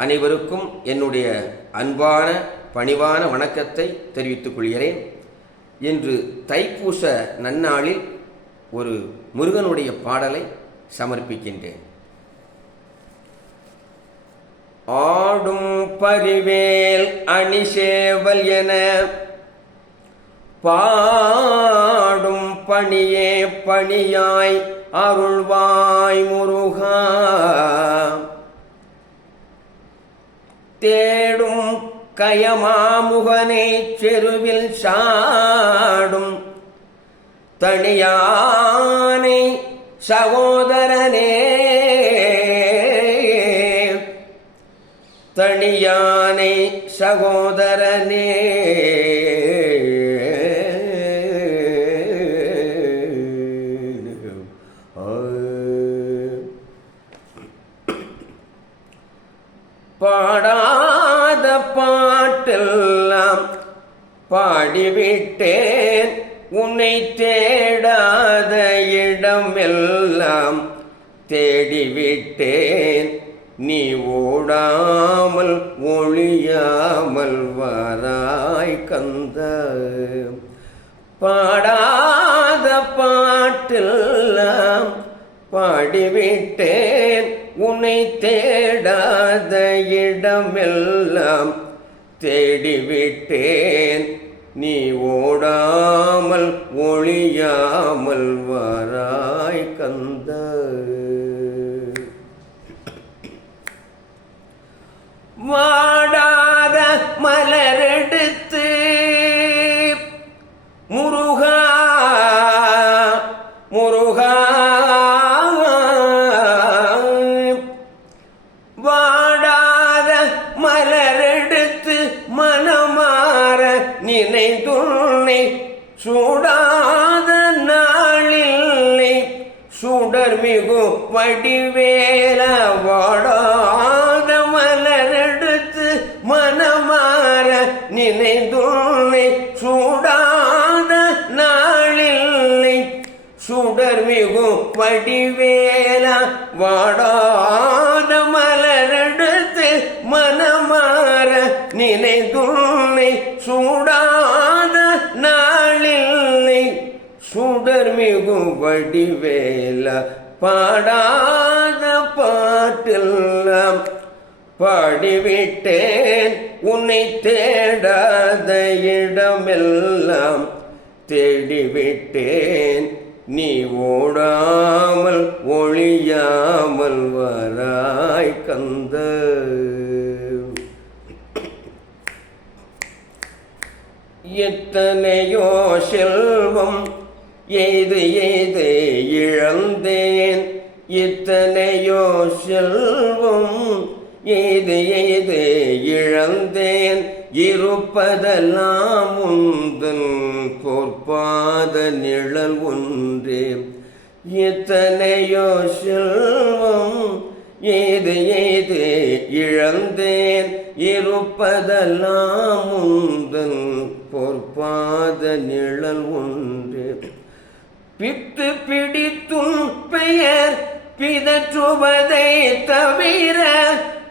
அனைவருக்கும் என்னுடைய அன்பான பணிவான வணக்கத்தை தெரிவித்துக் கொள்கிறேன். இன்று தைப்பூச நன்னாளில் ஒரு முருகனுடைய பாடலை சமர்ப்பிக்கின்றேன். ஆடும் பரிவேல் அணிசேவல் என பாடும் பணியே பணியாய் அருள்வாய் முருகா. தேடும் கயமாமுகனை செருவில் சாடும் தனியானை சகோதரனே, தனியானை சகோதரனே. பாடாத பாட்டெல்லாம் பாடிவிட்டேன், உன்னை தேடாத இடமெல்லாம் தேடிவிட்டேன். நீ ஓடாமல் ஒளியாமல் வராய் கந்த. பாடாத பாட்டெல்லாம் பாடிவிட்டேன், உன்னை தேடாத இடமெல்லாம் தேடிவிட்டேன். நீ ஓடாமல் ஒளியாமல் வராய் கந்த. வாடாத மலரெடுத்து முருகா முருகா, வாடாத மலரெடுத்து மனமாற நினைந்துன்னை சூடாத நாளில்லை சுடர்மிகு வடிவேல. வாடாத மலரெடுத்து மனமாற நினைந்துன்னை சூடாத நாளில்லை சுடர்மிகு வடிவேல. வாடாத மலரெடுத்து மனமாற நினைந்துன்னை சூடாத நாளில்லை சுடர்மிகு வடிவேல. பாடாத பாட்டெல்லாம் பாடிவிட்டேன், உன்னை தேடாத இடமெல்லாம் தேடிவிட்டேன். நீ ஓடாமல் ஒளியாமல் வராய் கந்த. எத்தனையோ செல்வம் எய்து எய்து இழந்தேன், எத்தனையோ செல்வம் எய்து எய்து இழந்தேன். இருப்பதெல்லாம் உந்தன் பொற்பாத நிழல் ஒன்றே. எத்தனையோ செல்வம் எய்து எய்து இழந்தேன், இருப்பதெல்லாம் உந்தன் பொற்பாத நிழல் ஒன்றே. பித்து பிடித்தும் பெயர் பிதற்றுவதை தவிர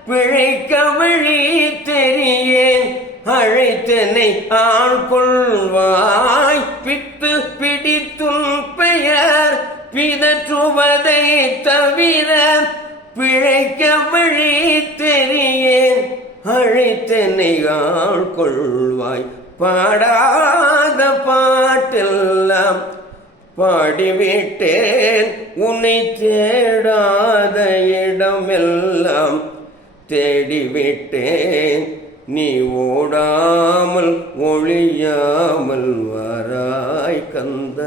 பிழைக்க வழி தெரியேன். அழைத்தனை ஆள்கொள்வாய். பித்து பிடித்தும் பெயர் பிதற்றுவதை தவிர பிழைக்க வழி தெரியேன். அழைத்தனை ஆள்கொள்வாய். பாடாத பாட்டெல்லாம் பாடிவிட்டேன், உன்னை தேடாத இடமெல்லாம் தேடிவிட்டேன். நீ ஓடாமல் ஒளியாமல் வராய் கந்த.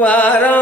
வாரா